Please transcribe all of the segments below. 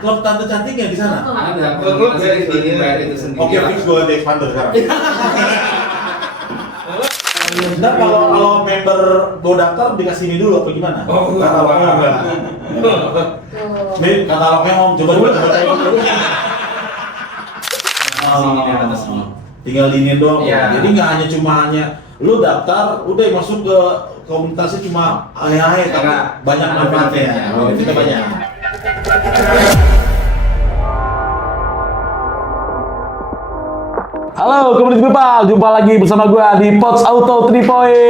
klub tante cantik ya di sana? Ada Klub ya, di bayar itu sendiri. Oke, fix gue ada expander sekarang. Ntar kalau member gue daftar dikasih ini dulu apa gimana? Oh, enggak. Katalognya enggak. Nih katalognya om, coba bacain dulu. Sini di atas nih. Tinggal ini doang. Iya. Jadi nggak hanya lu daftar, udah masuk ke komunitasnya cuma tapi Enggak. banyak manfaatnya. Kita banyak. Halo community people, jumpa lagi bersama gue di Pots Auto 3 Point.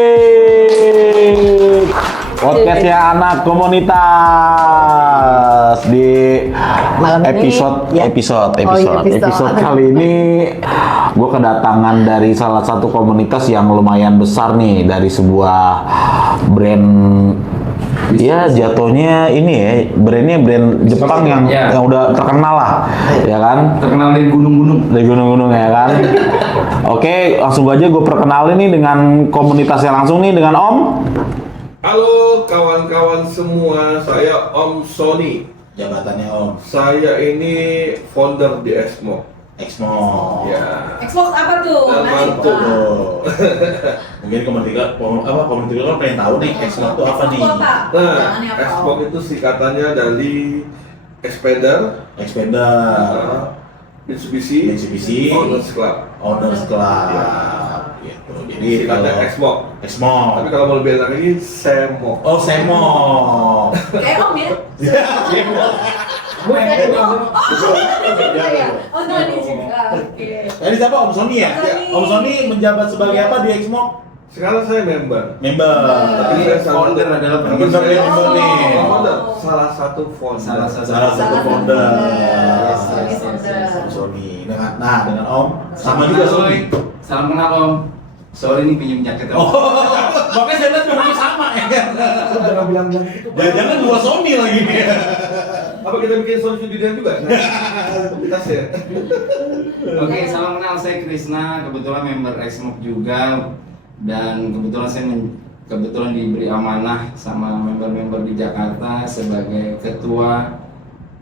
Podcastnya anak komunitas di episode kali ini gue kedatangan dari salah satu komunitas yang lumayan besar nih, dari sebuah brand. Ya jatuhnya ini ya, brand Jepang yang udah terkenal lah, ya kan? Terkenal dari gunung-gunung ya kan? Oke, langsung aja gue perkenalin nih dengan komunitasnya langsung nih dengan Om. Halo kawan-kawan semua, saya Om Sony. Jabatannya Om. Saya ini founder di Exmo. Ya. Xbox apa tuh? Dan Nasib, mantu. Pak. Mungkin komunitas kan pengen tahu nih Xbox itu apa nih? Xbox apa? Nah, Jangannya apa, Exmo Om? itu singkatannya dari Expander, Mitsubishi, Owners Club. Gitu. Jadi Singkatnya kalau Exmo. Tapi kalau mau lebih enak lagi, Semo. Oh Semo. Kayak Om ya? Semo. Oh, iya ya. Oh, Tony juga. Oke. Tadi siapa Om Sony ya? Sony. Om Sony menjabat sebagai apa di Exmo? Sekarang saya member. Member. Tapi saya founder adalah Member pengurus. member nih. Founder, salah satu founder. Salah satu founder. Yes. Om Sony. Dengan Om sama juga Sony. Salam kenal Om. Sorry nih pinjam jaket Om. Makanya saya lihat namanya sama ya kan. Jangan bilang-bilang gitu. Jangan dua Sony lagi nih. Apa kita bikin solusi dirian juga? Kita share. Oke, salam kenal, saya Krisna, kebetulan member Exmo juga, dan kebetulan diberi amanah sama member-member di Jakarta sebagai ketua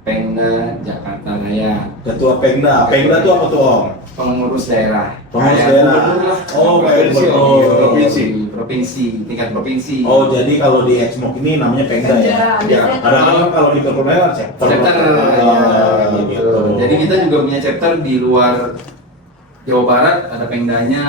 Pengda Jakarta Raya. Ketua Pengda. Pengda itu apa tuh Om? Pengurus daerah. Pengurus Kayak daerah. gubernur lah. Oh, kayak gubernur. Provinsi. Tingkat provinsi. Oh, jadi kalau di Exmo ini namanya Pengda ya? Ya. Kadang-kadang kalau di Keperluan chapter. Chapter. Gitu. Jadi kita juga punya chapter di luar Jawa Barat, ada Pengdanya.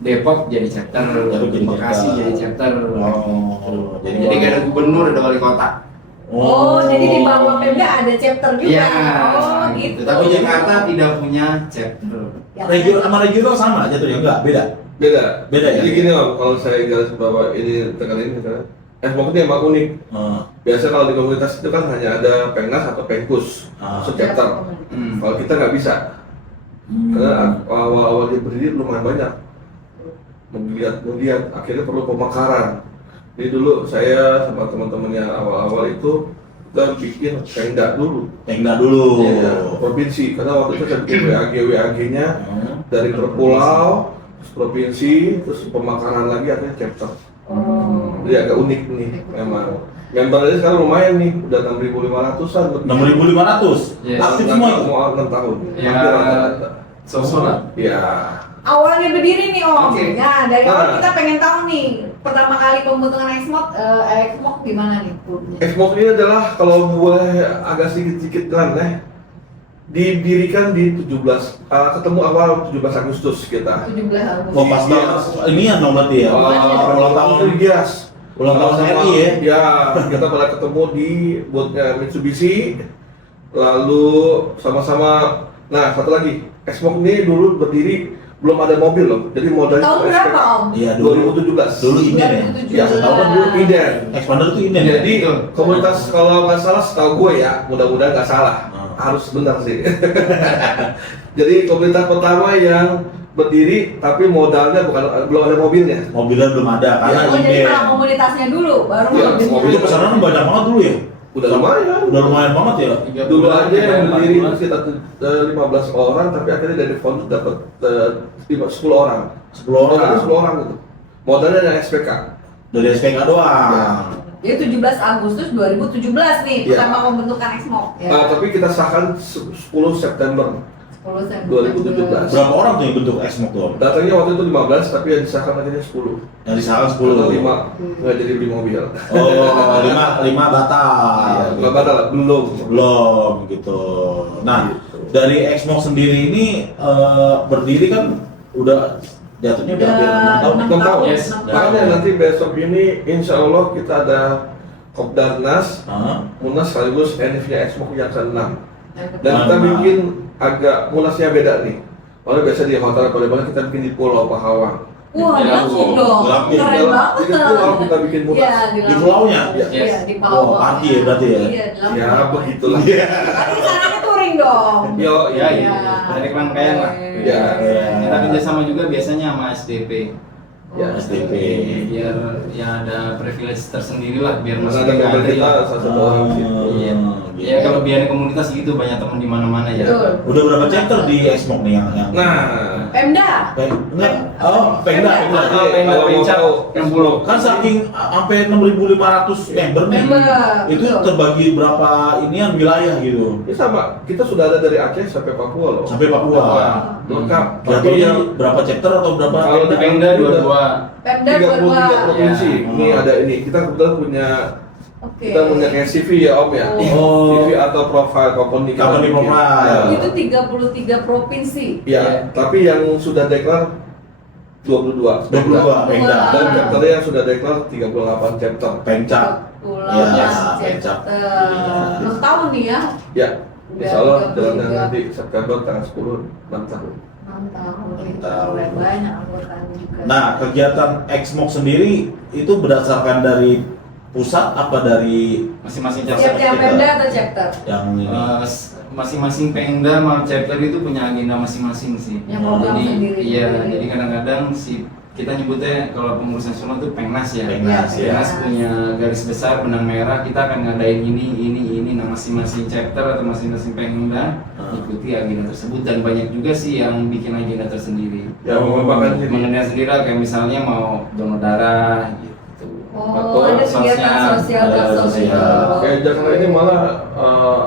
Depok jadi chapter, Jadi Bekasi chapter. jadi chapter. Oh, Jadi kayak ada gubernur, ada wali kota. Oh, jadi di bawah Pemda ada chapter juga. Iya. Oh, gitu. Tapi Jakarta tidak punya chapter. Ya, regional sama regional sama jatuhnya enggak? Beda. Beda Ya? Jadi gini Om, kalau saya garis bawah ini tekanin misalnya, Exmo itu emang unik. Biasa kalau di komunitas itu kan hanya ada Pengnas atau Pengkus, chapter. Kalau kita nggak bisa, karena awal-awal dia berdiri lumayan banyak. Melihat akhirnya perlu pemekaran. Jadi dulu saya sama teman-teman yang awal-awal itu kita bikin Pengda dulu. Iya, provinsi. Karena waktu itu saya bikin WAG-nya dari per pulau, terus provinsi, terus pemekaran lagi akhirnya chapter. Jadi agak unik nih memang. Membernya sekarang lumayan nih, udah 6.500-an lebih. 6.500. Yes. Aktif semua itu. Mau 6 tahun. Ya, Hampir rata-rata. sosok lah. Iya. Awalnya berdiri nih Om. Oke. Nah, dari awal Nah. kita pengen tahu nih, pertama kali pembentukan Xbox gimana nih? Exmo ini adalah kalau boleh agak sedikit nyeleneh, didirikan di 17 ketemu awal 17 Agustus kita. 17 Agustus. Oh, pas banget. Ini yang nomor dia. Ulang tahun Gias. Ulang tahun RI ya. Ya, kita pada ketemu di boothnya Mitsubishi. Lalu sama-sama. Nah, satu lagi, Exmo ini dulu berdiri belum ada mobil loh. Jadi modalnya Tahun cuma berapa SPK. Om? Iya, 2017. Dulu inden ya. 2017. Ya, setahu kan dulu Inden. Expander itu inden. Jadi komunitas kalau nggak salah setahu gue ya, mudah-mudahan nggak salah. Harus benar sih. Jadi komunitas pertama yang berdiri tapi modalnya belum ada mobilnya. Mobilnya belum ada karena Oh, jadi inden. malah komunitasnya dulu, baru Iya, mobilnya. mobil. Itu pesanan banyak banget dulu ya. Udah lumayan. Udah lumayan banget ya. Dulu aja yang berdiri itu sekitar 15 orang, tapi akhirnya dari founder dapat 10 orang. 10 orang. Modalnya 10 orang gitu. Modalnya dari SPK. Dari SPK doang. Ya. Jadi 17 Agustus 2017 nih Iya. pertama pembentukan Exmo. Ya. Tapi kita sahkan 10 September 10 September 2017. Berapa orang tuh yang bentuk Exmo tuh? Datangnya waktu itu 15, tapi yang disahkan akhirnya 10. Yang disahkan 10 10. 5 nggak jadi beli mobil. Oh, 5 batal. Nggak batal, belum. Belum gitu. Nah, dari Exmo sendiri ini berdiri kan udah jatuhnya udah hampir 6 tahun. 6 tahun. Yes. Makanya nanti besok ini insya Allah kita ada Kopdarnas, Hah? Munas sekaligus NIF-nya Exmo yang ke-6. Dan Ah, kita nah. bikin agak Munasnya beda nih. Kalau biasa di hotel Palembang kita bikin di Pulau Pahawang. Wah, Ya, langsung dong. berarti Keren banget. Di pulau kita bikin Munas. Iya, Di pulaunya? Iya. Iya, di Oh, Palau. party ya berarti ya? Iya, dalam Ya pulau. begitulah. Tapi caranya touring dong. Yo, Ya, iya. iya. Dari rangkaian lah. Ya. Kita kerjasama juga biasanya sama SDP. Ya, SDP. Biar ya ada privilege tersendiri lah, biar Karena masuk ada ke member kita ya. salah satu orang gitu. Iya. Ya kalau biar komunitas gitu banyak teman di mana-mana ya. Betul. Udah berapa chapter di Exmo nih yang Nah, Pemda. enggak? Oh, Pemda. Kalau Kalau pengen mau pencap tahu, 60. Kan saking sampai 6.500 member nih. Member, Itu betul. terbagi berapa inian wilayah gitu. ini sama. Kita sudah ada dari Aceh sampai Papua loh. Sampai Papua. Lengkap. Berarti Tapi yang berapa chapter atau berapa? Kalau di Pemda 22. Pemda 33 provinsi. Ya. Ini ada ini. Kita kebetulan punya Oke. kita punya kayak CV ya Om ya. Oh. CV atau profile company. Company profile. Ya. Itu 33 provinsi. Ya, tapi yang sudah deklar 22. 22 Pemda. Dan chapternya yang sudah deklar 38 chapter. Pencap. Pulau Ya, Mas Pencap. chapter. 6 tahun nih ya. Ya, Udah insya Allah 33. jalannya nanti September tanggal 10 6 tahun. 6 tahun. Enam tahun. Itu banyak anggotanya juga. Nah, kegiatan Exmo sendiri itu berdasarkan dari pusat apa dari Masing-masing Tiap-tiap chapter. Pemda atau chapter? yang ini? Masing-masing Pemda sama chapter itu punya agenda masing-masing sih. Yang program Jadi sendiri. iya, jadi kadang-kadang si kita nyebutnya kalau pengurusan nasional itu Pengnas ya. Pengnas, ya. Pengnas punya garis besar benang merah, kita akan ngadain ini. Nah masing-masing chapter atau masing-masing Pemda ikuti agenda tersebut dan banyak juga sih yang bikin agenda tersendiri. Ya, mengembangkan diri. Mengenai sendiri lah, kayak misalnya mau donor darah gitu. Oh, Atau ada kegiatan sosial Ada dan sosial. Kayak Jakarta ini malah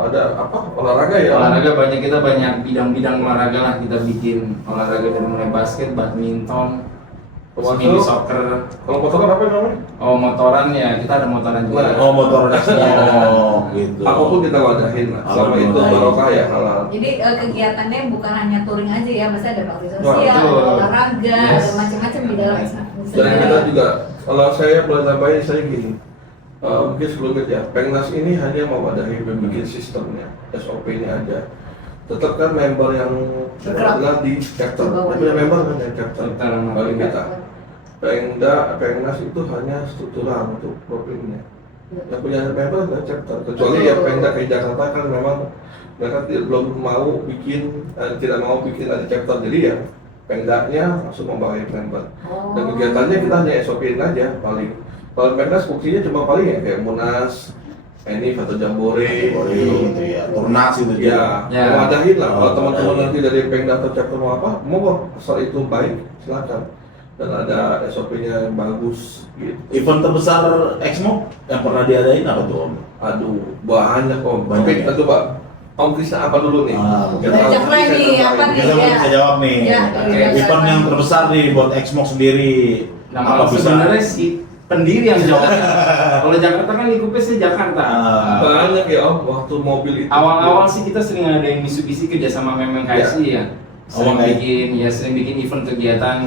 ada apa olahraga ya? Olahraga kita banyak bidang-bidang olahraga lah, kita bikin olahraga dari mulai basket, badminton, Termasuk- mini soccer. Kalau motor apa namanya? Oh motoran ya, kita ada motoran juga. Nah, Oh, motor Exmo gitu. Apapun kita wadahin lah. Selama Apapun itu wadahin. barokah ya halal. Jadi kegiatannya bukan hanya touring aja ya, pasti ada bakti Wah, sosial, betul. ada olahraga, Yes. ada macam-macam di dalam Exmo. Dan kita juga, kalau saya boleh tambahin saya gini, mungkin sebelumnya ya, Pengnas ini hanya mewadahi bikin sistemnya, SOP-nya aja. Tetap kan member yang Bergerak. adalah di chapter, Di bawah. dia punya member kan yang chapter. Chapter sama Bagi Pemda. kita, Pengnas itu hanya struktural untuk provinnya. Yang punya member adalah chapter. Kecuali Betul. yang Pemda kayak Jakarta kan memang mereka belum mau bikin, tidak mau bikin ada chapter, jadi ya Pemdanya langsung membawa member. Oh. Dan kegiatannya kita hanya SOP-in aja paling. Kalau Pemdas buktinya cuma paling ya kayak Munas, Enif atau Jambore, gitu ya. Turnas gitu Ya, Ya. mewadahin lah. Kalau Oh, teman-teman mewadahin. nanti dari Pemda atau chapter mau apa, mau asal itu baik, silakan. Dan ada SOP-nya yang bagus gitu. Event terbesar Exmo yang pernah diadain apa tuh, Om? Aduh, banyak Om. Banyak Tapi ya? kita coba Om Krisna apa dulu nih? Mungkin Kita Ajak bisa lagi, cobain. apa nih? Kita Ya. bisa jawab nih. Ya, Oke. dari Event yang terbesar nih buat Exmo sendiri. Nah apa kalau bisa? sebenarnya si pendiri yang jawab. Kalau Jakarta kan lingkupnya sih Jakarta. Ah. Banyak ya Om, waktu mobil itu. Awal-awal sih kita sering ngadain Mitsubishi kerjasama Memang KSI ya. Sering Oke. sering bikin event kegiatan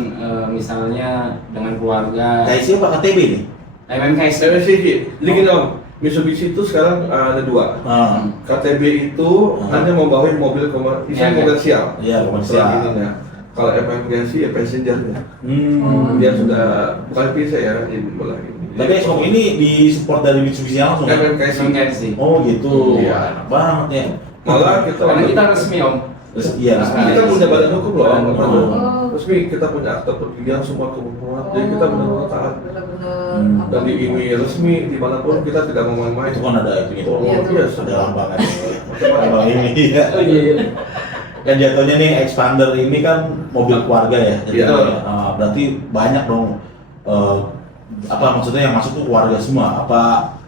misalnya dengan keluarga. Kayak siapa KTB nih? MMKSI. Saya sih, jadi gini Om, Mitsubishi itu sekarang ada dua. Ah, KTB itu hanya membawa mobil Ya, ya. komersial. iya komersial. Ininya. Kalau MMKSI ya passengernya. Hmm. Dia sudah bukan bisa ya ini bola ini. Tapi Exmo ini disupport dari Mitsubishi langsung. ya? MMKSI. Oh gitu. Iya. Enak banget ya. Malah kita Karena kita resmi Om. Terus iya. Nah, kita punya badan hukum loh. Badan Om. hukum. Resmi kita punya akta perjudian semua kebukuan. Jadi kita benar-benar taat. Benar-benar. Hmm. Dan di email resmi dimanapun kita tidak mau main-main. Itu kan ada itu gitu. Oh, Iya, iya, Ada lambangan. Macam-macam. Lambang ini. Iya. Oh iya. Kan jatuhnya nih Expander ini kan mobil keluarga ya. Jadi Iya. berarti banyak dong apa maksudnya yang masuk tuh keluarga semua? Apa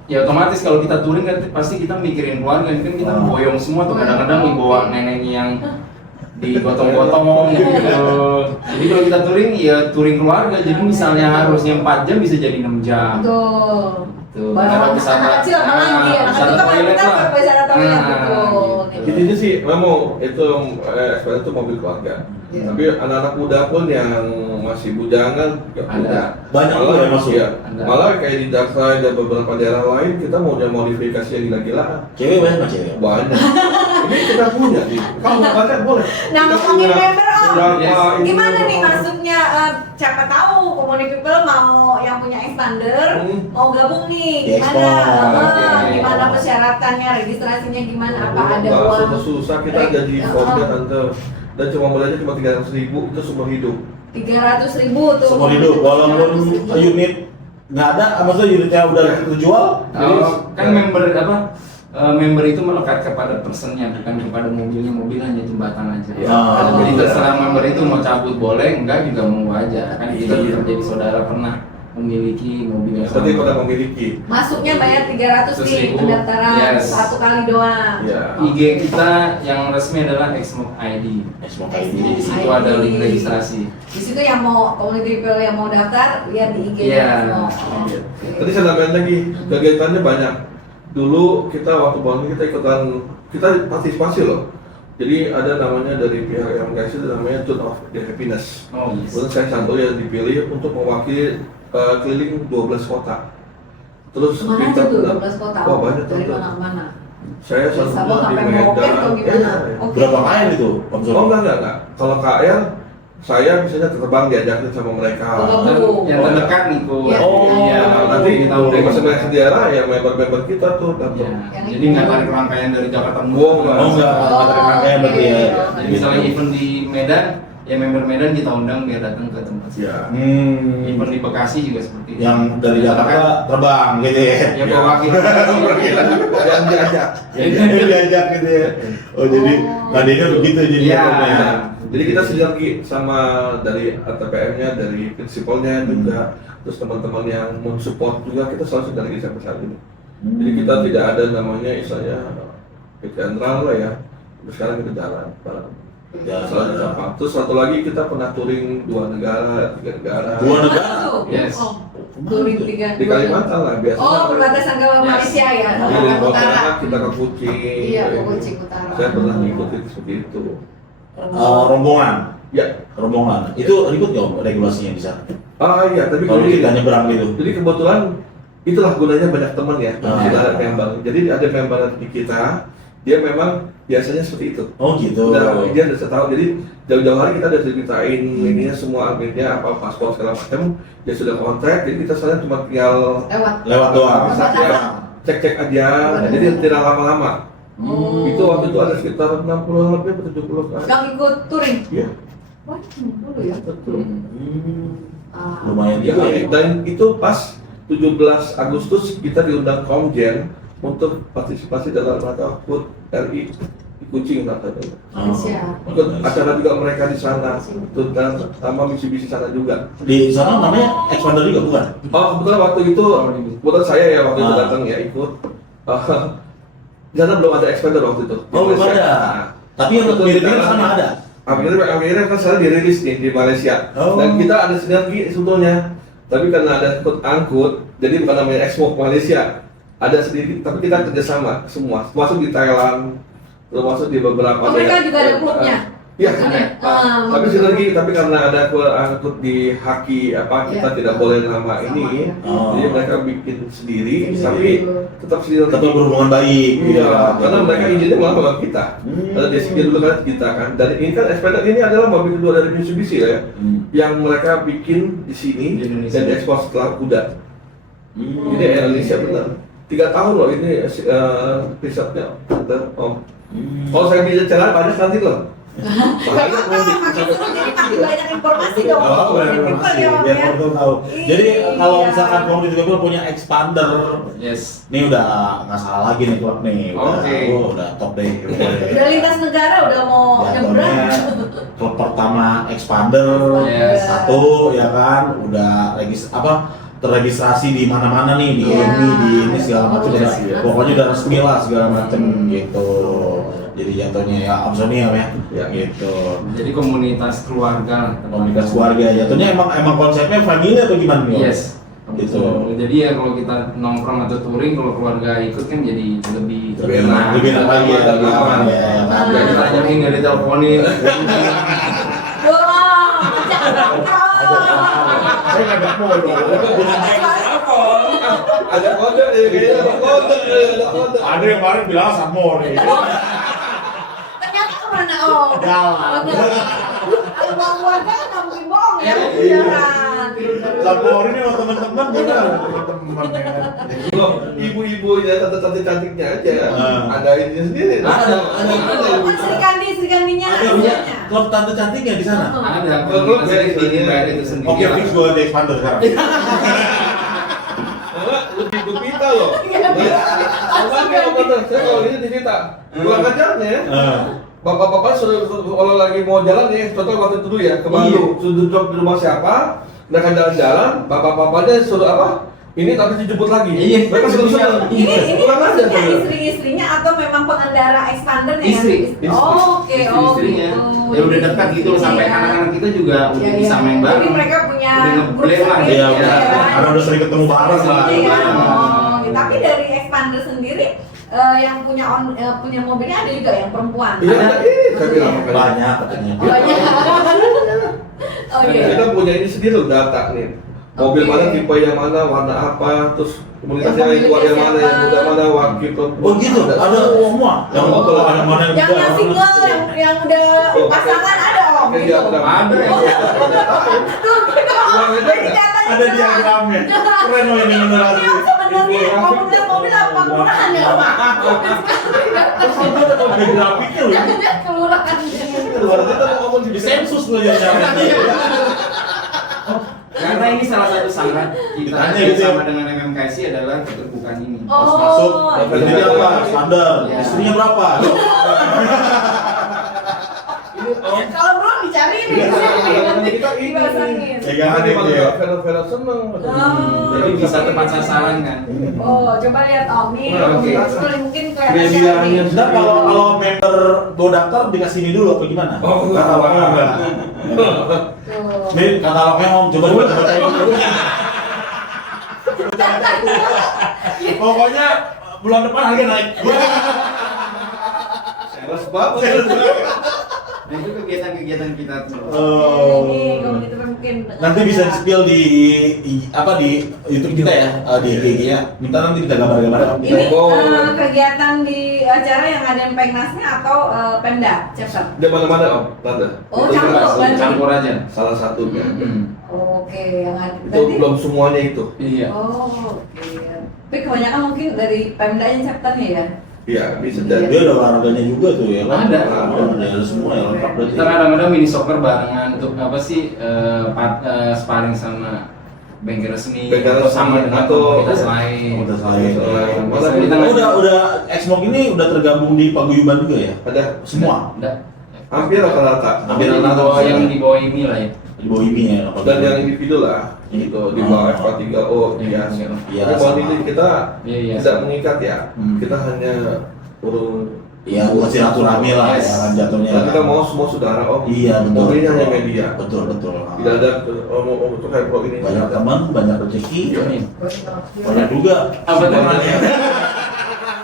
Ya otomatis kalau kita touring kan pasti kita mikirin keluarga, kan kita boyong semua tuh, kadang-kadang nih bawa neneknya yang digotong-gotong gitu. Jadi kalau kita touring ya touring keluarga, jadi misalnya harusnya 4 jam bisa jadi 6 jam. Betul. Tuh, Bawa anak kecil apalagi, anak kecil kan kita berbicara toilet betul. Intinya sih memang itu sepeda itu mobil keluarga. Iya. Tapi anak-anak muda pun yang masih bujangan ya Ada. Banyak malah yang masuk? ya, Ada. malah kayak di Jakarta dan beberapa daerah lain kita mau modifikasi yang gila-gilaan. cewek banyak nggak cewek? Banyak. Ini kita punya nih. Kalau banyak boleh. Nah, Kita ngomongin punya member Om, berapa ini gimana nih member. maksudnya? Siapa tahu Community People mau yang punya expander mau gabung nih, Di gimana? Expo. Gimana persyaratannya, registrasinya gimana? Apa ada Nggak uang? susah-susah kita jadi formnya tante. Dan cuma belajar cuma 300.000 itu semua hidup. 300.000 tuh. Seumur hidup, walaupun 300.000. unit nggak ada, maksudnya unitnya udah terjual. Kan member apa? Member itu melekat kepada personnya, bukan kepada mobilnya. Mobil hanya jembatan aja. Ya. Jadi terserah member itu mau cabut boleh, enggak juga mau aja. Kan kita bisa jadi saudara pernah memiliki mobil yang Seperti sama. pada memiliki. Masuknya bayar 300 nih 100.000. pendaftaran Yes. satu kali doang. Ya. IG kita yang resmi adalah Exmoc ID. Exmoc Jadi di ID. situ ada link registrasi. Di situ yang mau Community People yang mau daftar lihat di IG Iya. Iya. Tadi saya tambahin lagi, kegiatannya banyak. Dulu kita waktu bonding kita kita partisipasi loh. Jadi ada namanya dari pihak yang guys itu namanya Tune of the Happiness. Oh, yes. Kemudian saya satu yang dipilih untuk mewakili keliling 12 kota. Terus Kemana aja tuh 12 kota? Wah banyak Dari tuh. mana ke mana? Saya satu Sabang bulan di sampai Merauke Medan. atau gimana? Iya. Oke. Berapa KM itu, Om Suri? Oh enggak. Kalau KL saya misalnya terbang diajakin sama mereka. Oh, Dan yang terdekat nih kok. Iya. Iya. Nanti Di tahun masing-masing daerah ya member-member kita tuh Iya. datang. Jadi nggak tarik rangkaian dari Jakarta Oh, Muda. enggak. Oh enggak, rangkaian berarti ya. Jadi misalnya event di Medan, ya member Medan kita undang biar datang ke tempat. Ya. Event di Bekasi juga seperti itu. Yang dari Jakarta terbang gitu ya. Ya bawa wakil. Yang diajak. Diajak gitu ya. Oh jadi tadinya begitu jadi Iya. ya. Jadi kita sinergi sama dari ATPM-nya, dari prinsipalnya juga, terus teman-teman yang mensupport juga kita selalu sinergi sampai saat ini. Jadi kita tidak ada namanya istilahnya hit and run lah ya. Terus sekarang kita jalan bareng. Ya, Selalu gampang. Terus satu lagi kita pernah touring 2 negara, 3 negara. Dua Mana negara? tuh? Yes. Oh, touring tiga. Di Kalimantan lah biasanya. Oh, perbatasan ke Yes. Malaysia ya, Iya, Kalimantan dari Utara. Pontianak kita ke Kucing. Iya, ke Kucing Utara. Saya pernah ngikutin seperti itu. Rombongan. Ya. Rombongan. Itu ribut nggak Om, regulasinya di sana? Iya, tapi Kalau gini, kita nyebrang gitu. jadi kebetulan itulah gunanya banyak teman ya, sudah ada Ah. member. Jadi ada member di kita, dia memang biasanya seperti itu. Oh gitu. Dia udah tahu, jadi jauh-jauh hari kita udah ceritain ininya semua adminnya apa paspor segala macam, dia sudah kontak, jadi kita sekarang cuma tinggal Lewat doang. bisa ya, cek-cek aja, jadi tidak lama-lama. Oh. Itu waktu itu ada sekitar 60 lebih atau 70 kan. Yang ikut touring. Iya, Wah, dulu ya. betul. Ah. Lumayan Ya, juga ya. dan itu pas 17 Agustus kita diundang Komjen untuk partisipasi dalam rangka HUT RI di Kucing katanya. Malaysia. Ikut acara juga mereka di sana, itu dan sama misi-misi sana juga. Di sana namanya expander juga bukan? Oh kebetulan waktu itu, kebetulan saya ya waktu itu Ah. datang ya ikut. Di sana belum ada expander waktu itu. Di Oh belum Malaysia. ada. Nah, Tapi yang waktu itu mirip-mirip kita- sama ada. Akhirnya kan sekarang dirilis nih di Malaysia. Oh. Dan kita ada sinergi sebetulnya. Tapi karena ada angkut, jadi bukan namanya Exmoc Malaysia. Ada sendiri, tapi kita kerjasama semua. Termasuk di Thailand, termasuk di beberapa Oh, mereka juga ada klubnya? Iya, Maksudnya, tapi sinergi, tapi karena ada angkut di Haki kita Iya. tidak boleh nama ini, Oh. jadi mereka bikin sendiri, Sendiri. tapi tetap sinergi. Tetap berhubungan baik. Iya, karena mereka izinnya malah sama kita. Karena Desikia dulu kan kita kan. Dan ini kan Expander ini adalah mobil kedua dari Mitsubishi ya, yang mereka bikin di sini Di Indonesia. dan diekspor setelah kuda. Ini Indonesia benar. 3 tahun loh ini risetnya. Om. Kalau saya bisa jalan banyak nanti loh. Makanya kalau di- Jadi banyak informasi dong. Oh, Community benar People sih. ya, Om, Biar ya. orang tahu. Jadi kalau Iya. misalkan Community People punya expander, Yes. ini udah nggak salah lagi nih klub nih. Oke. Udah top deh. Udah lintas negara, udah mau nyebrang. Klub pertama expander Yes. satu ya kan, udah terregistrasi di mana-mana nih, di Iya. IMI, di ini segala macam udah, Iya. pokoknya udah resmi lah segala macam gitu. Jadi jatuhnya ya Amsonia ya, Iya. gitu. Jadi komunitas keluarga lah. Komunitas keluarga jatuhnya emang konsepnya family atau gimana nih? Yes. Gitu. Jadi ya kalau kita nongkrong atau touring, kalau keluarga ikut kan jadi lebih Lebih enak. Lebih enak lagi ya, lebih aman ya. Gak kita ajakin, gak diteleponin. Wah, Jakarta. Saya nggak mau Ada kode nih, kayaknya ada kode. Ada yang kemarin bilang Samor nih. Ternyata kemana om? Jalan. Kalau mau keluarga kan nggak mungkin bohong ya, Iya. jalan. Samor ini sama teman-teman benar. Teman-teman ya. Loh, ibu-ibu ya tante-tante cantiknya aja. Ada ini sendiri. Ada. Oh, Sri Kandinya Ada punya. klub tante cantiknya di sana. Ada Kalau komunitasnya kayak di gini, Bayar itu sendiri. Oke, fix gue ada expander sekarang. Karena lebih berpita loh. Saya kalau ini di Vita. Pulang ajarnya, bapak-bapak sudah kalau lagi mau jalan nih, contoh waktu itu dulu ya ke Bandung, sudah drop di rumah siapa, mereka jalan-jalan, bapak-bapaknya suruh apa? Ini tapi dijemput lagi. Iya. Mereka suruh senang. Ini Pulang aja. maksudnya istri-istrinya atau memang pengendara expandernya? Istri. Oh, oke, oh Istri-istrinya. gitu. Ya udah dekat gitu loh, sampai Iya. anak-anak kita juga udah Iya, bisa iya. main bareng. Jadi mereka punya Udah ngeblend lah. sendiri, Iya, Iya, udah. kan? Karena udah sering ketemu bareng lah. Iya, kan? Iya. Oh, gitu. Tapi dari expander sendiri yang punya mobilnya ada juga yang perempuan. Iya, Ada. saya bilang makanya. Banyak katanya. Oh, banyak. Oke. Kita punya ini sendiri loh, data nih. Mobil Oke. mana, tipe yang mana, warna apa, terus komunitasnya Yang yang keluar yang mana, yang pemiliknya muda mana, wakil perempuan. Oh gitu, ada semua. Yang Oh, kalau yang mana yang Yang muda, single, yang udah pasangan ada om. Yang dia udah Ada. Tuh, Uang itu jadi ada. katanya ada diagramnya. Keren loh ini beneran. Yang sebenarnya mobil apa kelurahan ya Pak? Ada grafiknya loh. Jangan kelurahan. Luar kita mau ngomong Di sensus loh jadinya. Karena ini salah satu syarat kita Ditanya gitu ya. sama dengan MMKSI adalah keterbukaan ini. Pas masuk, iya. jadi apa? Standar. Iya. Istrinya berapa? Kalau belum dicari nih, nanti Kita ini. dipasangin. Pegangan Ada itu ya. Vera seneng. Oh. Jadi bisa tepat sasaran kan. Oh, coba lihat om nih. Oke. Mungkin kelihatan Medianya. sekali. Ntar kalau member gue daftar dikasih ini dulu apa gimana? Oh, enggak. Katalognya enggak. Tuh. Ini katalognya om, coba dibaca-bacain dulu. Pokoknya bulan depan harga naik. Sales banget. Nah itu kegiatan-kegiatan kita tuh. Ini komunitas mungkin. Nanti bisa di-spill di apa di YouTube kita ya, di IG-nya. Minta nanti kita gambar-gambar. Ini Oh. kegiatan di acara yang ada Pemnasnya atau Pemda chapter? Dia mana-mana om, tante. Oh, Itu campur, salah- berarti. Campur aja. Salah satunya. Oke, yang ada. Itu Berarti- belum semuanya itu. Iya. Oh, oke. Tapi kebanyakan mungkin dari Pemdanya chapternya ya. Iya, bisa Iya. jadi. Dia ada olahraganya juga tuh ya kan? Ada. Ada semua ya lengkap berarti. Kita kadang-kadang mini soccer barengan untuk apa sih sparring sama bengkel resmi Bengkel atau sama resmi, dengan atau komunitas iya. lain. Komunitas lain. Bisa kita Oh, udah Xmok ini udah tergabung di paguyuban juga ya? Ada Semua. Udah. hampir rata-rata. Hampir Di rata-rata bawah bisa. yang di bawah ini lah ya. Di bawah ini ya. Dan yang individu lah, itu di bawah FA3O Iya, biasa. iya, Tapi kalau sama. ini kita Iya, iya. tidak mengikat ya, kita hanya urung. Iya, buat silaturahmi lah Yes. ya kan jatuhnya. Dan kita mau semua saudara om. Iya, betul. Mobilnya hanya media. Betul, betul. Tidak ada om untuk kayak pro ini. Banyak teman, banyak rezeki. Iya. Banyak juga. Apa temannya?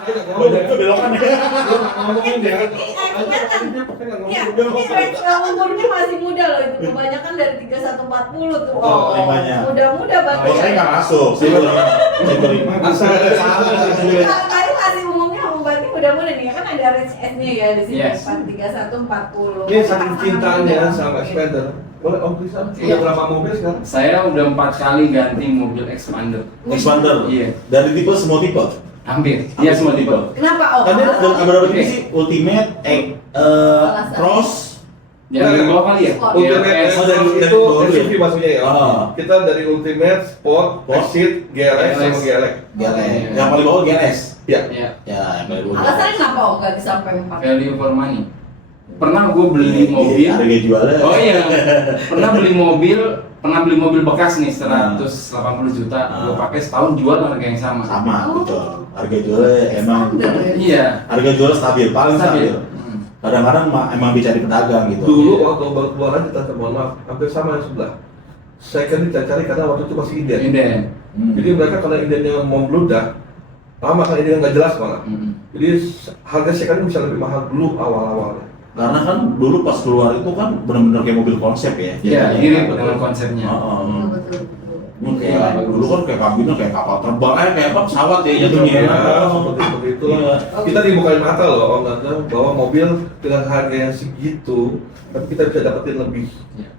Banyak kebelokan ya. Ngomongin dia. Iya, ini range umurnya masih muda loh itu. Kebanyakan dari 3140 tuh. Oh, paling banyak. Muda-muda Kalau banget. saya nggak masuk, saya beri. Asal Tadi masih umumnya berarti muda-muda nih kan ada range S-nya ya di sini Yes. 3140. Ini saking cintanya sama Expander. Boleh om bisa? Udah berapa mobil sekarang? Saya udah 4 kali ganti mobil Expander. Expander. Iya. Dari tipe semua tipe. Hampir. Iya semua tipe. Kenapa? Oh, Tadi ada alasannya? berapa tipe sih? Ultimate, Cross. Yang di bawah kali ya? Sport. Ultimate GLS. Oh, dari itu bawah dulu ya? SUV maksudnya ya. Ah. Kita dari Ultimate, Sport, Exit, GLX sama GLX. GLS. Yang paling bawah GLS. Ya. Iya. Ya, yang paling bawah. Alasannya kenapa oh nggak sampai 4? Value for money. Pernah gue beli mobil. Harga jualnya. Oh iya. Pernah beli mobil pernah beli mobil bekas nih 180 juta, gue pakai setahun jual harga yang sama. Sama, betul. Harga jualnya emang Iya. harga jualnya stabil, paling stabil. Kadang-kadang emang dicari pedagang gitu. Dulu waktu baru keluaran kita mohon maaf, hampir sama yang sebelah. Saya kan dicari karena waktu itu masih inden. Jadi mereka karena indennya mau meludak, lama kan indennya nggak jelas malah. Jadi harga second bisa lebih mahal dulu awal-awalnya. Karena kan dulu pas keluar itu kan benar-benar kayak mobil konsep ya. Iya, mirip dengan konsepnya. Kayak dulu kan kayak kabinnya kayak kapal terbang, kayak apa pesawat ya jatuhnya. Seperti itu. Kita dibukain mata loh Om Nanda bahwa mobil dengan harga yang segitu, tapi kita bisa dapetin lebih.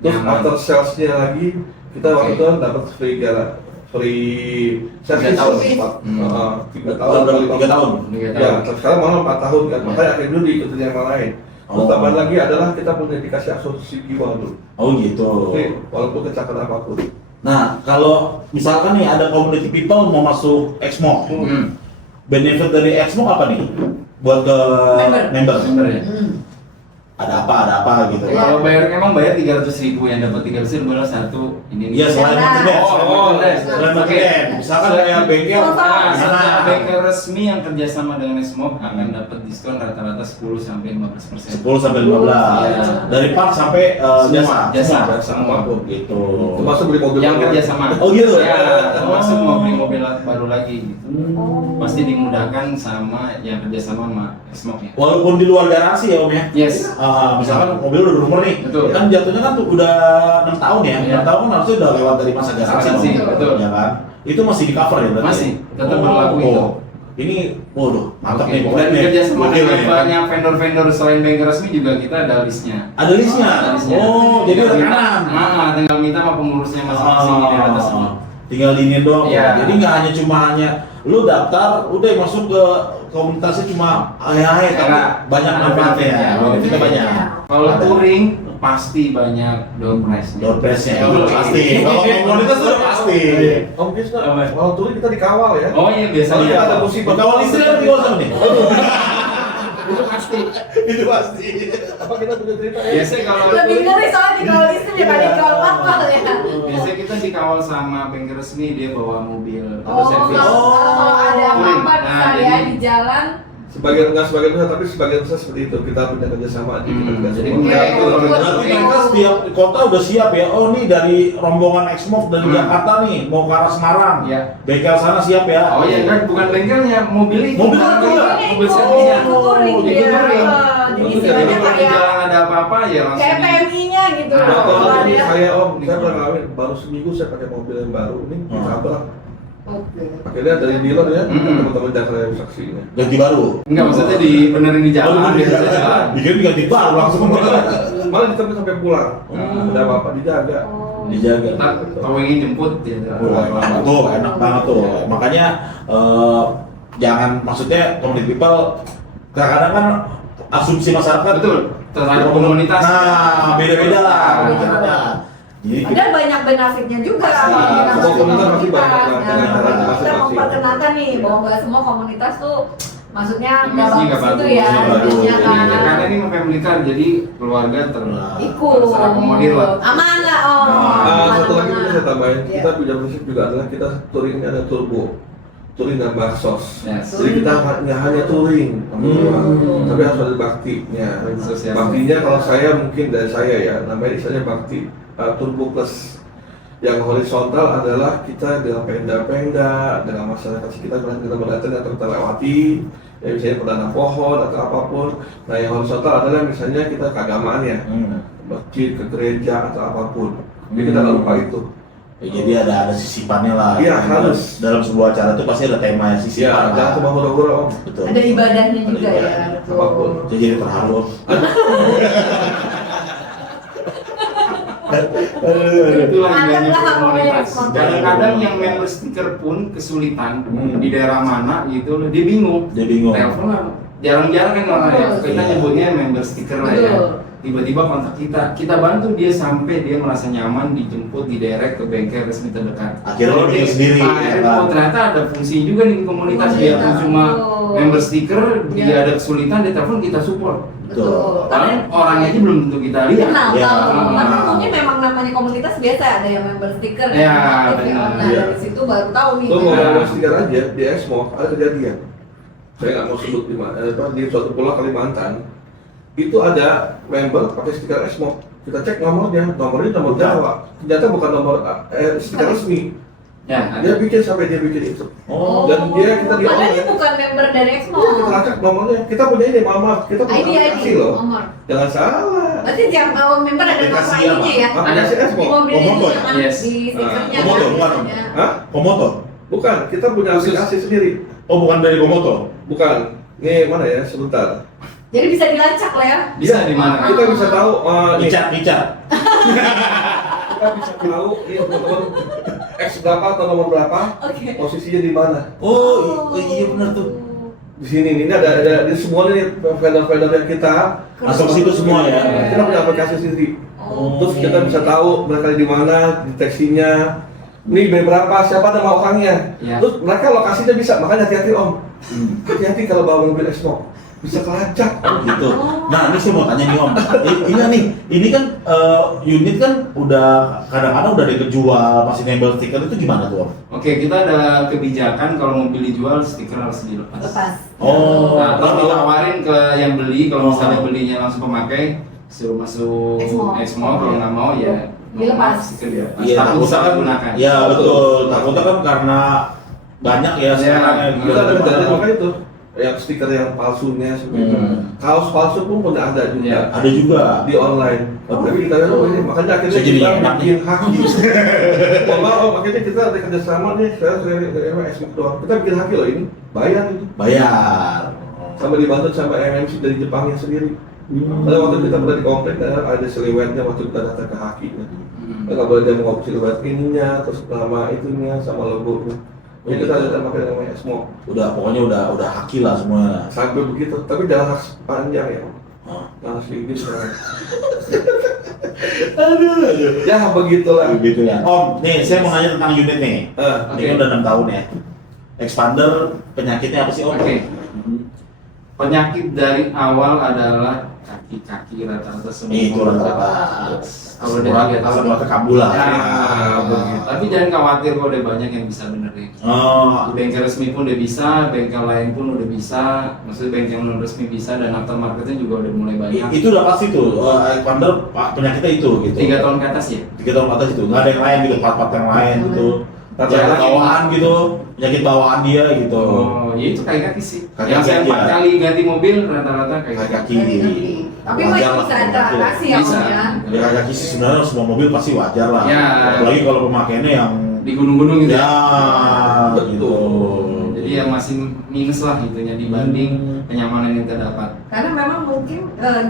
Terus after salesnya lagi kita waktu itu dapat free service 3 tahun. 3 tahun. 3 tahun. Ya, sekarang malah 4 tahun kan. Makanya akhirnya dulu diikutin yang lain. Terus tambahan lagi adalah kita punya dikasih asuransi jiwa dulu. Oh gitu. Walaupun kecelakaan apapun. Nah, kalau misalkan nih ada community people mau masuk Exmo, benefit dari Exmo apa nih? Buat ke member ya. Ada apa gitu. Kalau bayar emang bayar 300.000, yang dapat 300.000 baru satu ini. Iya, selain merchandise. Selain merchandise. Misalkan kayak bengkel, secara bengkel resmi yang kerjasama dengan Esmop akan dapat diskon rata-rata 10-15%. 10-15. Dari part sampai jasa. Apapun Gitu. Termasuk beli mobil Yang baru. kerjasama. Oh gitu. Ya, termasuk mau beli mobil baru lagi gitu. Pasti dimudahkan sama yang kerjasama sama Esmop ya. Walaupun di luar garansi ya Om ya. Yes. Misalkan mobil udah berumur nih, Betul. kan jatuhnya kan tuh udah 6 tahun ya, 6 tahun kan harusnya udah lewat dari masa garansi, Betul. ya kan? Itu masih di cover ya berarti? Masih, tetap berlaku itu. Ini, waduh, mantap nih Dan pokoknya nih. kerjasama Oke, dengan nih. banyak vendor-vendor selain bengkel resmi juga kita ada listnya. Ada listnya? Oh, jadi Tinggal minta- rekanan? tinggal minta sama pengurusnya masing-masing di atas ini. Tinggal diinin doang. Iya. Jadi nggak hanya lu daftar, udah masuk ke komunitasnya cuma tapi banyak manfaatnya. Benefitnya banyak. Kalau touring pasti banyak door prize. Door prize-nya itu pasti. Kalau komunitas udah pasti. Om Krisna, kalau turun kita dikawal ya. Oh iya biasanya. Kalau ada musibah. Kawal istri apa dikawal sama nih? Itu pasti. Itu pasti. Apa kita punya cerita ya? Biasanya kalau Lebih ngeri soalnya dikawal istri daripada dikawal patwal ya. biasanya kita dikawal sama bengkel resmi, dia bawa mobil atau Oh, servis. kalau ada apa-apa bisa Nah, ya jadi- di jalan. Sebagian enggak sebagian besar, tapi sebagian besar seperti itu. Kita punya kerjasama di kita Jadi kerjasama. mengatur. Berarti mereka setiap kota udah siap ya. Oh nih dari rombongan Exmo dari Jakarta nih mau ke arah Semarang. Iya. Bengkel sana siap ya. Oh iya kan, bukan bengkelnya, mobil itu. Mobil itu ya? Mobil servisnya. Ikut touring Ikut dia. touring. Jadi Jadi istilahnya kalau di kayak jalan ada apa-apa ya langsung. kayak PMI-nya gitu Nah, loh. Kalau Kalau ini ada- saya Om, saya pernah ngalamin baru seminggu saya pakai mobil yang baru ini ditabrak. Oke. Akhirnya dari dealer ya, Mm-mm. teman-teman Jakarta yang saksinya. Ganti baru. Enggak, maksudnya dibenerin di jalan. Biasa jalan. Bikin ganti baru langsung Malah ditemui sampai pulang. Hmm. Ada apa-apa dijaga. Oh. dijaga. Ntar towingnya jemput gitu. Tuh enak banget tuh. Makanya jangan maksudnya community people kadang-kadang kan asumsi masyarakat Betul. Terhadap komunitas. Nah, beda-beda lah pemikirannya. Jadi Padahal banyak benefitnya juga Pasti. kalau kita Semua masuk ke komunitas pasti komunitas. banyak lah, Nah, dengan cara kita masing-masing. memperkenalkan nih bahwa nggak semua komunitas tuh maksudnya nggak Mestinya bagus nggak gitu bagus. ya, Nggak bagus. intinya Ya, karena kan. ini family car, jadi keluarga Ikut. terakomodir lah. Aman lah om. Satu lagi bisa saya tambahin, Iya. kita punya prinsip juga adalah kita touringnya ada turbo, touring dan baksos. Yes. Jadi kita nggak hanya touring, tapi harus ada baktinya. Sosial. Baktinya kalau saya mungkin dari saya ya, namanya istilahnya bakti turbo plus. Yang horizontal adalah kita dengan penda-penda, dengan masyarakat sekitar kita berdatang atau kita lewati, ya misalnya penanam pohon atau apapun. Nah yang horizontal adalah misalnya kita keagamaan ya, masjid, ke gereja atau apapun. Jadi kita nggak lupa itu. Ya, jadi ada sisipannya lah. Iya, harus. Dalam sebuah acara itu pasti ada tema Ya, sisipan. jangan cuma hura-hura om. Betul. Ada ibadahnya Ada juga ya. ibadah. Betul. Apapun. Jadi terharu. Itulah indahnya Mantap lah, komunitas. mantap. Kadang-kadang yang member stiker pun kesulitan di daerah mana gitu, dia bingung. Dia bingung. Telepon lah. Jarang-jarang kan orang ya. Kita Iya. nyebutnya member stiker lah ya. Betul. tiba-tiba kontak kita bantu dia sampai dia merasa nyaman dijemput diderek ke bengkel resmi terdekat. Akhirnya lo bikin sendiri, Akhirnya ya kan? oh, ternyata ada fungsi juga nih komunitas dia Komunitas, cuma betul. member stiker, dia Ya. ada kesulitan dia telepon kita support. Betul. Orang orangnya aja belum tentu kita lihat. Kenal, Ya. tahu. Tapi mungkin memang namanya komunitas biasa ada yang member stiker, Ya, yang aktif di benar. online. Iya. Dari situ baru tahu nih. Lo Iya. ngomong stiker aja di Exmo ada kejadian. Saya nggak mau sebut di mana, di suatu pulau Kalimantan itu ada member pakai stiker Exmo. Kita cek nomornya nomor Jawa. Ternyata bukan nomor stiker resmi. Ya, Dia ada. bikin sampai dia bikin itu. Oh. Dan dia kita di Padahal dia online. bukan member dari Exmo. Iya, kita lacak nomornya. Kita punya ini, maaf, kita punya ID aplikasi loh. nomor. Jangan salah. Berarti tiap member ada nomor Aplikasi ID-nya ya. apa? Aplikasi Di Exmo. mobil Komodo ini ya? kan Yes. di stikernya. Komodo, kan, bukan? biasanya. Hah? Komodo? Bukan, kita punya Khusus. aplikasi sendiri. Oh, bukan dari Komodo? Bukan. Nih mana ya? Sebentar. Jadi bisa dilacak lah ya. Bisa Iya, di mana? Kita bisa tahu nih, Bicat. kita bisa tahu ini teman-teman X berapa atau nomor berapa, Oke. posisinya di mana. Oh, iya benar tuh. Di sini ini ada di semua nih vendor-vendor yang kita Masuk situ semua ya? Kita punya aplikasi sendiri. Oh, Terus kita bisa tahu mereka di mana, deteksinya. Ini B berapa, siapa nama orangnya. Ya. Terus mereka lokasinya bisa, makanya hati-hati Om. Hati-hati kalau bawa mobil Exmo. Bisa kelacak. Oh gitu. Nah, ini saya mau tanya nih Om. Ini kan unit kan udah kadang-kadang udah dikejual, masih nempel stiker itu gimana tuh Om? Oke, kita ada kebijakan kalau mobil dijual stiker harus dilepas. Lepas. Oh, Nah, terus kalau ditawarin ke yang beli, kalau misalnya Oh. belinya langsung pemakai, suruh masuk Exmo. Exmo, kalau nggak mau ya Dilepas. stiker dilepas. iya, Takut takutnya salah kan, gunakan. ya betul. Takutnya kan karena banyak ya sekarang ya. Kita ada kejadian makanya itu. Yang stiker yang palsunya seperti itu. Kaos palsu pun udah ada juga. Iya. Ada juga. Di online. Tapi kita lihat oh ini makanya akhirnya Jadi kita enak bikin haki. Makanya kita ada kerjasama nih, saya Exmo doang. Kita bikin haki loh ini, bayar itu. Bayar. Sampai dibantu sama MMC dari Jepangnya sendiri. Pada waktu kita pernah di komplek ada seliwetnya waktu kita datang ke haki. Nggak boleh dia mau seliwet ininya, terus nama itunya sama logo. Jadi kita ada pakai namanya Exmo. Pokoknya udah haki lah semuanya. Sampai begitu, tapi jangan harus panjang ya. Oh. Jangan sedikit. Ya begitulah. Gitu ya. Om, nih saya mau nanya tentang unit nih. Ini Oke. kan udah 6 tahun ya. Expander penyakitnya apa sih Om? Oke. Penyakit dari awal adalah kaki-kaki rata-rata semua. Itu rata-rata. Kalau udah 3 tahun. Semua kekambulan. Ya, Ah, begitu. Tapi jangan khawatir, kok udah banyak yang bisa benerin. Oh, Di bengkel resmi pun udah bisa, bengkel lain pun udah bisa, maksudnya bengkel non resmi bisa, dan aftermarketnya juga udah mulai banyak. itu udah pasti tuh. Expander penyakitnya itu gitu. 3 tahun ke atas ya. 3 tahun ke atas itu. Nggak ada yang lain gitu, part-part yang lain gitu. Rata-rata Penyakit bawaan gitu, penyakit bawaan dia gitu. Oh, ya itu kaki kaki sih. Kaki-kaki Yang saya 4 ya. kali ganti mobil rata-rata kaki kaki. Kaki. Tapi Wajar masih lah, bisa kaki. adaptasi ya Bisa. Om ya. Ya kaki sih sebenarnya semua mobil pasti wajar lah. Ya. Apalagi kalau pemakaiannya yang Di gunung-gunung gitu. ya Betul. gitu. Jadi ya masih minus lah gitunya dibanding kenyamanan yang kita dapat. Karena memang mungkin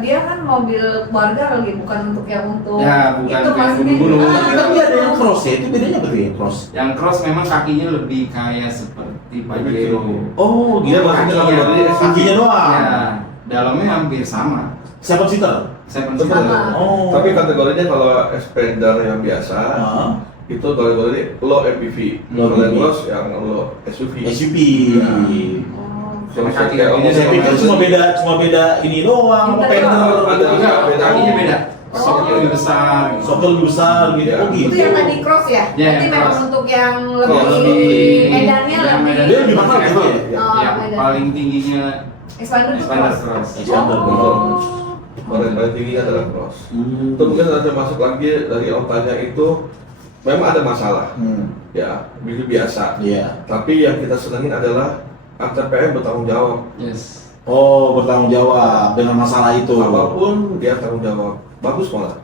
dia kan mobil keluarga lagi, bukan untuk yang untuk Ya, bukan itu kayak pasti. gunung-gunung. Tapi ada yang cross ya, itu bedanya apa tuh yang cross? Yang cross memang kakinya lebih kayak seperti Pajero. Oh, Dia maksudnya kalau dari kakinya doang. Ya, dalamnya hampir sama. 7 seater. Saya Betul. consider. Oh. Tapi kategorinya kalau Expander yang biasa, Ah, itu kategori low MPV. Low Kalau yang MPV. cross yang low SUV. SUV. Ya. Oh. Sama Saya kaki-kakinya ngomong Saya sama pikir cuma beda ini doang, Kita fender. doang. Ada juga beda. Kakinya beda. Oh. Soknya lebih besar. Soknya lebih besar gitu. Ya. Oh gitu. Itu yang tadi cross ya? Ya, Berarti yang memang cross. untuk yang Cross. lebih medannya Ya, lebih. medan. Dia lebih mahal gitu ya? Ya. Oh, Ya, medan. paling tingginya Expander tuh Expander cross. cross. Expander, betul. Kalau yang paling tingginya adalah cross. Hmm. Itu mungkin ada masuk lagi dari Om tanya itu, memang ada masalah. Hmm. Ya, itu biasa. Iya. Tapi yang kita senangin adalah ATPM bertanggung jawab. Yes. Oh, bertanggung jawab dengan masalah itu. Apapun dia tanggung jawab. Bagus malah.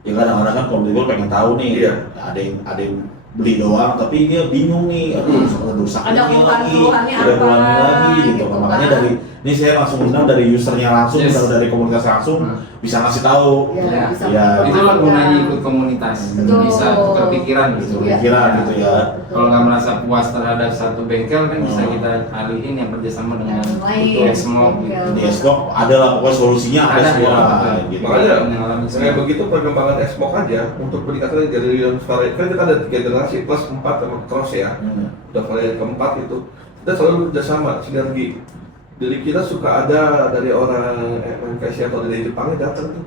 Ya kadang-kadang kan kompetitor pengen tahu nih. Iya. Ada yang beli doang, tapi dia bingung nih. Aduh, ada dosa Ada ini lagi. keluhan-keluhannya Ada apa, keluhan lagi gitu. gitu Makanya kan. Ini saya langsung undang dari usernya langsung, Yes. atau dari komunitas langsung, bisa ngasih tahu. Ya, bisa Ya, bermanfaat. Itulah gunanya ikut komunitas, Betul. bisa tukar pikiran gitu. Iya. Pikiran gitu ya. Kalau nggak merasa puas terhadap satu bengkel kan bisa kita alihin yang kerjasama dengan Yang lain. Exmob gitu. Bengkel. Di Esgok ada lah pokoknya solusinya ada semua ya, gitu. Makanya Yang alami kayak begitu perkembangan Xbox aja untuk peningkatan dari yang varian kan kita ada 3 generasi plus 4 sama cross ya. Udah varian keempat itu kita selalu kerjasama sinergi. Jadi kita suka ada dari orang MKC atau dari Jepang datang tuh.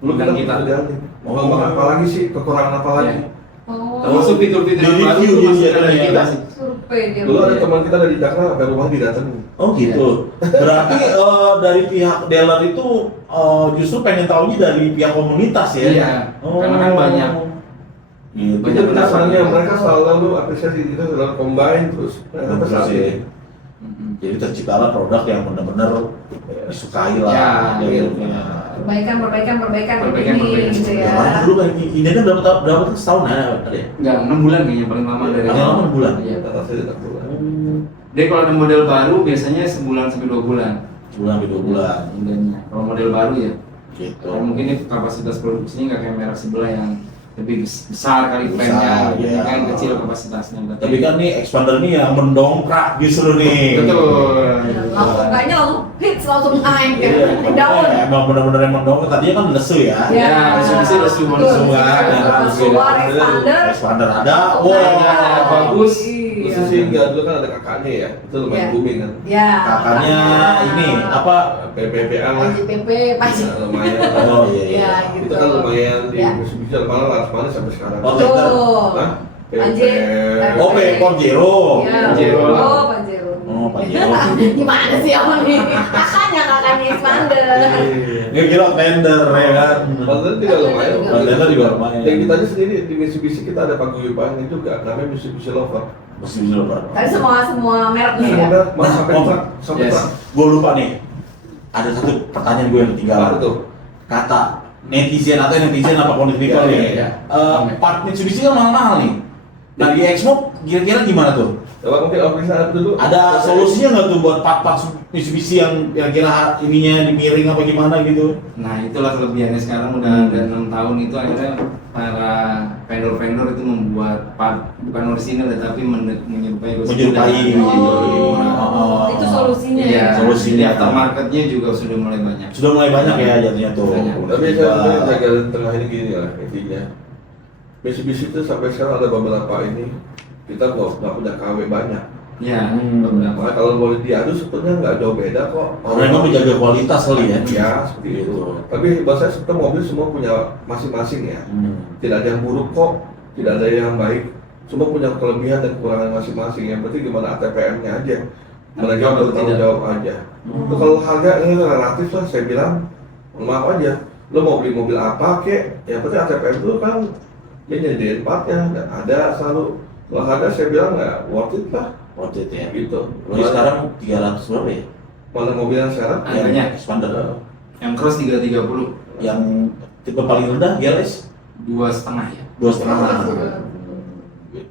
Dulu kita Undang kita. kerjaan ngomong apa lagi sih, kekurangan apa lagi. Iya. Oh, Termasuk fitur-fitur Jadi baru view, itu masih jadi ada dari ada kita ya. sih. survei dia. Dulu ada teman kita dari Jakarta sampai rumah didatengin. Oh gitu. Berarti dari pihak dealer itu justru pengen tahunya dari pihak komunitas ya? Iya, karena kan banyak. Gitu. Itu Banyak pendasarannya pendapat. mereka selalu apresiasi kita selalu combine terus. Mereka Terus pasti. ya. Jadi terciptalah produk yang benar-benar disukai lah. Ya, gitu. gitu. Perbaikan Perbaikan gitu Yang ya. mana dulu kan ini kan berapa tahun setahun ya tadi ya? Enggak, 6 bulan kayaknya paling lama dari Paling lama 6 bulan? Iya. Kata saya tidak bulan. Jadi kalau ada model baru biasanya sebulan sampai 2 bulan. Sebulan sampai 2 bulan. Indahnya. Kalau model baru ya. Gitu. Kalau mungkin ini kapasitas produksinya nggak kayak merek sebelah yang lebih besar kali Besar, pennya, ini ya. kan kecil kapasitasnya. Tapi kan nih expander nih yang mendongkrak justru nih. Betul. Langsung kayaknya langsung hits langsung naik ya. Iya, Daun. emang benar-benar yang mendongkrak. Tadinya kan lesu ya. Ya, lesu-lesu, lesu, betul. lesu kan, ya kan, Keluar expander. Expander ada. Warnanya bagus. Terus Iya. sehingga dulu kan ada kakaknya ya, itu lumayan Iya. booming kan. Ya. Kakaknya ini apa? PPPA lah. PJPP pasti. Ya, lumayan. Oh iya. Ya, iya. gitu. Itu kan lumayan di Ya. bisa malah laras manis sampai sekarang. Oh, Tender. Hah? Anjir. Oh, Pajero. Ya. Pajero. Oh, Pajero. Oh, Pajero. Gimana sih Om nih? Kakaknya expander. Nggak kira tender ya kan. Padahal juga lumayan. Padahal juga lumayan. Dan kita aja sendiri di Mitsubishi kita ada paguyubannya juga, namanya Mitsubishi Lover. Mesti dulu berapa? Tapi semua merek nih ya. Semoga mau sampai Oh, truk, sampai yes. truk. Gue lupa nih. Ada satu pertanyaan gue yang ketinggalan. Apa tuh? Kata netizen atau netizen apa Iya, political ya? iya. Part Mitsubishi kan mahal-mahal nih. Nah di Exmo kira-kira gimana tuh? Coba mungkin Om Rizal dulu. Ada solusinya nggak tuh buat part-part Mitsubishi yang kira-kira ininya dimiring apa gimana gitu? Nah itulah kelebihannya sekarang udah ada 6 tahun itu akhirnya para vendor-vendor itu membuat part bukan orisinal ya, tapi menyerupai Menyerupai. Oh, itu solusinya Iya, ya. Solusinya. jadi aftermarketnya juga sudah mulai banyak. Sudah mulai banyak ya jadinya tuh. Banyak. Tapi saya mungkin jaga tengah ini gini lah intinya. Mitsubishi itu sampai sekarang ada beberapa ini kita nggak punya KW banyak. Ya, Hmm. beberapa. Makanya kalau boleh diadu sebetulnya nggak jauh beda kok. Mereka menjaga kualitas kali ya. Ya seperti itu. Gitu. Tapi buat saya sebetulnya mobil semua punya masing-masing ya. Tidak ada yang buruk kok, tidak ada yang baik. Semua punya kelebihan dan kekurangan masing-masing. Yang penting gimana ATPM-nya aja. Mereka Jawab atau bertanggung tidak? jawab aja. Itu kalau harga ini relatif lah, saya bilang maaf aja. Lo mau beli mobil apa kek? Yang penting ATPM itu kan dia nyediain partnya dan ada selalu. Kalau harga saya bilang nggak worth it lah. Worth it ya. Gitu. Jadi sekarang 300 berapa ya? mana mobil yang sekarang? Harganya? Yang expander. Yang cross 330, Yang tipe paling rendah GLS 2,5 ya. 2,5.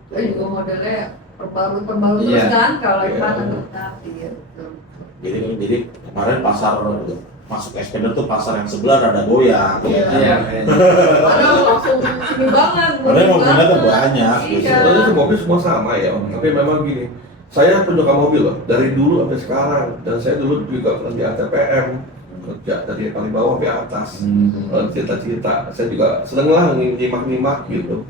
Itu juga modelnya perbaru Iya. terus kan kalau Iya. expander tetap gitu. Jadi kemarin pasar masuk expander tuh pasar yang sebelah rada goyang. Iya. Iya. Padahal langsung ini banget. Padahal booming mobilnya kan banget. banyak, Iya. Sebetulnya tuh mobil semua sama ya, Om. Tapi memang gini, saya penyuka mobil loh, dari dulu sampai sekarang. Dan saya dulu juga pernah di ATPM, kerja dari paling bawah sampai atas. Cerita-cerita, saya juga seneng lah nyimak-nyimak gitu.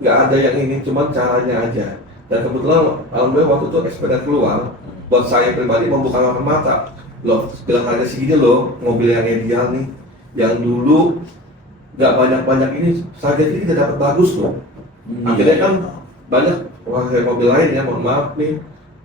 Nggak ada yang ini, cuma caranya aja. Dan kebetulan alhamdulillah waktu itu Xpander keluar, buat saya pribadi membuka mata. Loh, dengan harga segini loh, mobil yang ideal nih, yang dulu nggak banyak-banyak ini, harga ini kita dapat bagus loh. Akhirnya kan banyak mobil lain ya, mohon maaf nih,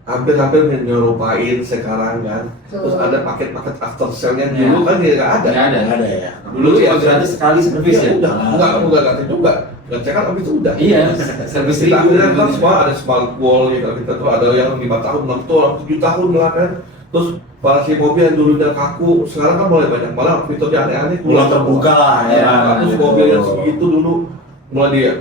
hampir-hampir nyerupain sekarang kan. Terus ada paket-paket after sale-nya Ya. dulu kan nggak ada. Nggak ada. Nggak ada ya. Dulu cuma gratis sekali servis ya. Udah, enggak gratis juga. Ngecek kan itu udah. Iya, servis Kita ribu. akhirnya kan semua ada smart wall gitu, kita tuh ada yang 5 tahun, 6 tahun, 7 tahun lah kan. Terus para si mobil yang dulu udah kaku, sekarang kan mulai banyak malah fiturnya aneh-aneh. Mulai terbuka lah ya. Ya. Terus mobil yang segitu dulu mulai dia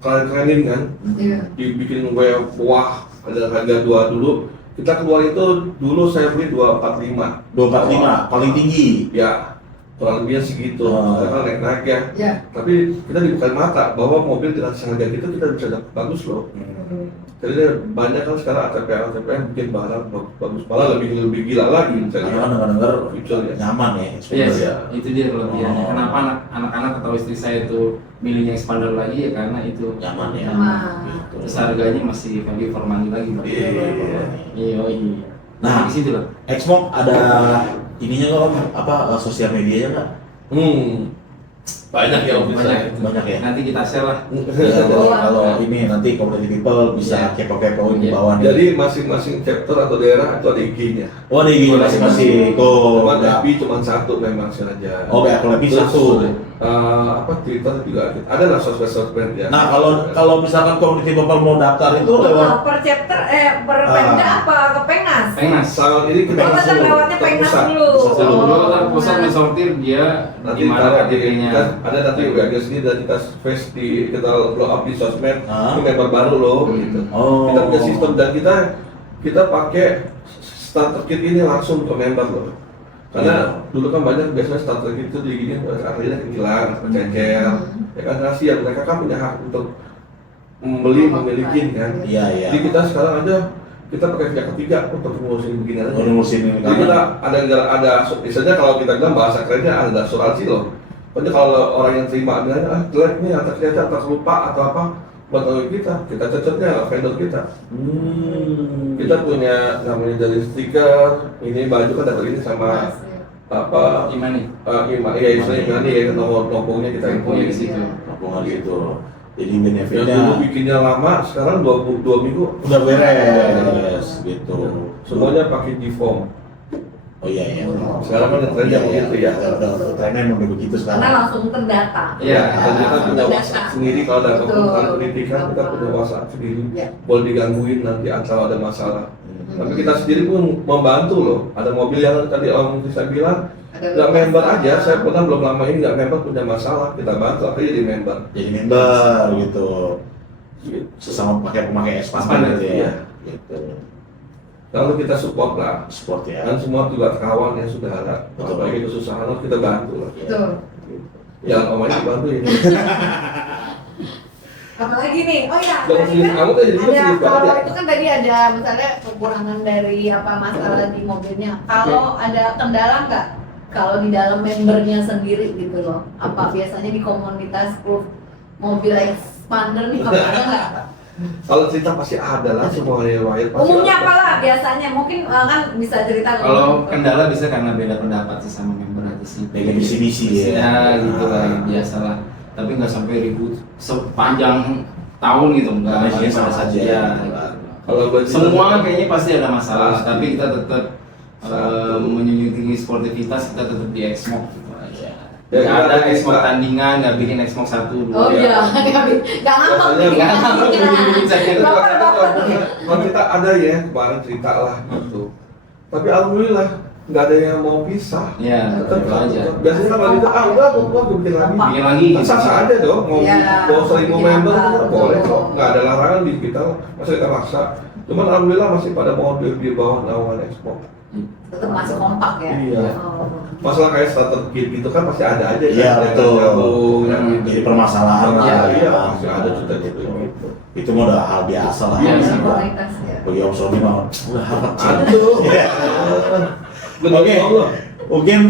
keren-kerenin kan, Iya. dibikin wah ada harga 2 dulu kita keluar itu dulu saya beli 245. 245 paling tinggi. Ya, kurang lebihnya segitu. Karena naik-naik ya. Ya. Tapi kita dibukain mata bahwa mobil dengan harga gitu kita bisa dapat bagus loh. Jadi banyak kan sekarang ATP yang bikin barang bagus, malah lebih gila lagi misalnya. Karena kan dengar Feature ya. nyaman ya. Iya, expander ya. itu dia kelebihannya. Oh. Kenapa anak-anak atau istri saya itu milihnya expander lagi ya karena itu Nyaman ya. Nyaman. Gitu. terus harganya masih value for money lagi. Iya. Iya. Nah, di situ loh. Xbox ada ininya nggak Om? Apa sosial medianya nggak? Banyak ya Banyak ya. Nanti kita share lah. Ya, kalau ini nanti community people bisa kepo-kepoin di bawah nih. Jadi masing-masing chapter atau daerah itu ada IG-nya. Oh, ada IG masing-masing. Tuh. Cuma nggak- FB cuma satu memang sengaja. Oh, kalau lebih Terus, satu. Twitter juga ada lah sosmed ya. Nah, kalau misalkan community people mau daftar itu lewat Per chapter, per Pemda apa ke Pengas? Pengas. Saat ini kita Oh, langsung lewatnya Pengas terpusat. dulu. Pusat Dulu dulu. kan pusat mensortir dia Nanti di mana taruh di KTP-nya. ada nanti WG sini dan kita face di kita blow up di sosmed. Ah. Ini member baru loh gitu. Oh. Kita punya sistem dan kita pakai starter kit ini langsung ke member loh. Karena dulu kan banyak biasanya starter kit itu digini akhirnya hilang, cecer. Ya kan kasihan mereka kan punya hak untuk memiliki kan. Iya, iya. Jadi kita sekarang aja kita pakai pihak ketiga untuk ngurusin begini aja. Ngurusin ini Jadi kita ada misalnya kalau kita bilang bahasa kerennya ada asuransi loh. Pokoknya kalau orang yang terima bilang jelek nih atau ternyata atau lupa atau apa buat orang kita cocoknya vendor kita. Kita punya namanya dari stiker, ini baju kan dapat ini sama apa Gimana nih? ya istilahnya ini ya nomor nomornya kita Infonya infonya di situ. Hubungan gitu. Jadi Yang benefitnya dulu bikinnya lama, sekarang 2 minggu udah beres gitu. semuanya pakai G-Form. Oh iya iya. Sekarang kan trennya begitu ya. Udah trennya udah begitu Karena sekarang. langsung terdata. Iya, Dan kita punya Terdata. WhatsApp sendiri kalau ada Betul. kebutuhan pendidikan kita punya WhatsApp sendiri. Ya. Boleh digangguin nanti asal ada masalah. Hmm. Tapi kita sendiri pun membantu loh. Ada mobil yang tadi Om bisa bilang nggak member aja. Saya pernah belum lama ini nggak member punya masalah, kita bantu akhirnya jadi member. Jadi member gitu. Sesama pemakai expander gitu ya. Gitu. Lalu kita support lah. Sport ya. Kan semua juga kawan ya saudara. Betul. Apalagi kesusahan harus kita bantu lah. Betul. Jangan Om aja bantu ya. Apalagi nih, oh ya, Dong, tadi kan kamu tadi juga ada serius kalau banget ya? itu kan tadi ada misalnya kekurangan dari apa masalah di mobilnya. Kalau ada kendala nggak? Kalau di dalam membernya sendiri gitu loh. Apa biasanya di komunitas klub mobil expander nih kalau ada nggak? Kalau cerita pasti ada lah semua riwayat. pasti Umumnya ada. apalah biasanya? Mungkin kan bisa cerita. Kalau kendala bisa karena beda pendapat sih sama member aja sih. Beda visi-misi ya. Gitu lah, biasalah. Tapi nggak sampai ribut sepanjang tahun gitu, nggak. Karena Paling sama pada saat aja. dia. Kalau baju- Semua kayaknya pasti ada masalah, Pasti. tapi kita tetap menjunjung tinggi sportivitas, kita tetap di Xmox gitu aja. Ya, Nggak ada kita- Xmox tandingan, nggak bikin Xmox 1, 2. Oh iya, nggak ngambek nih. Nggak ngambek, Kita Baper, baper. kalau kita ada ya kemarin cerita lah gitu. Tapi alhamdulillah nggak ada yang mau pisah. Iya, Tetap itu aja. biasanya kan kita udah gua bikin lagi. Bikin lagi. Kan sah-sah aja dong mau Iya, mau 1000 bikin member apa, kita boleh betul. kok. Nggak ada larangan di kita masa kita maksa. Cuman alhamdulillah masih pada mau di bawah naungan Expo. Tetap masih kompak ya. Iya. Oh. Masalah kayak starter kit gitu kan pasti ada aja Iya, kan, betul. yang gabung, yang gitu. Jadi permasalahan lah. Iya, iya, ya. masih ada cerita gitu. Itu mah udah hal biasa lah. Iya, ya. sih. Kualitas ya. Bagi Om Sobi mah udah hal kecil. Aduh. Iya. Bener Oke. Allah. Mungkin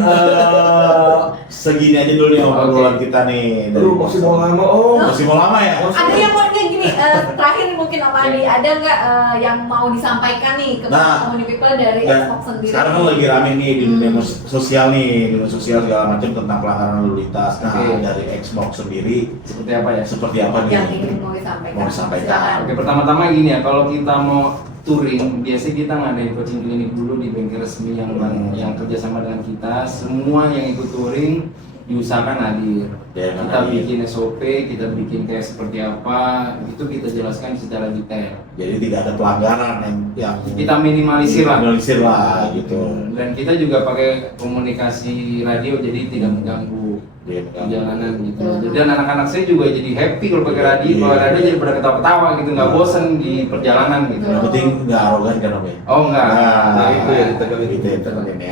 segini aja dulu nih obrolan kita nih. Aduh, masih mau lama om. Masih mau lama ya? Ada yang mau kayak gini, terakhir mungkin Om Adi, ada nggak yang mau disampaikan nih ke Nah, community people dari Dan Xbox sendiri? sekarang kan lagi rame nih di dunia sosial nih, dunia sosial segala macam tentang pelanggaran lalu lintas. Nah, Oke. dari Xbox sendiri Seperti apa ya? seperti apa nih? Yang ingin mau disampaikan. Mau disampaikan. Silakan. Oke, pertama-tama gini ya, kalau kita mau touring, biasanya kita ngadain coaching klinik dulu di bengkel resmi yang kerjasama dengan kita. Semua yang ikut touring diusahakan hadir. Ya, Kita hadir. bikin SOP, kita bikin kayak seperti apa, itu kita jelaskan secara detail. Jadi tidak ada pelanggaran yang Kita minimalisir lah. minimalisir lah gitu. Dan kita juga pakai komunikasi radio, jadi tidak mengganggu Iya, perjalanan gitu. Dan anak-anak saya juga jadi happy kalau pakai radio. Iya. Kalau radio jadi pada ketawa-ketawa gitu, nggak bosen di perjalanan gitu. Yang penting nggak arogan kan Om ya. Oh enggak. Nah, itu yang ditekenin. Itu yang ditekenin ya.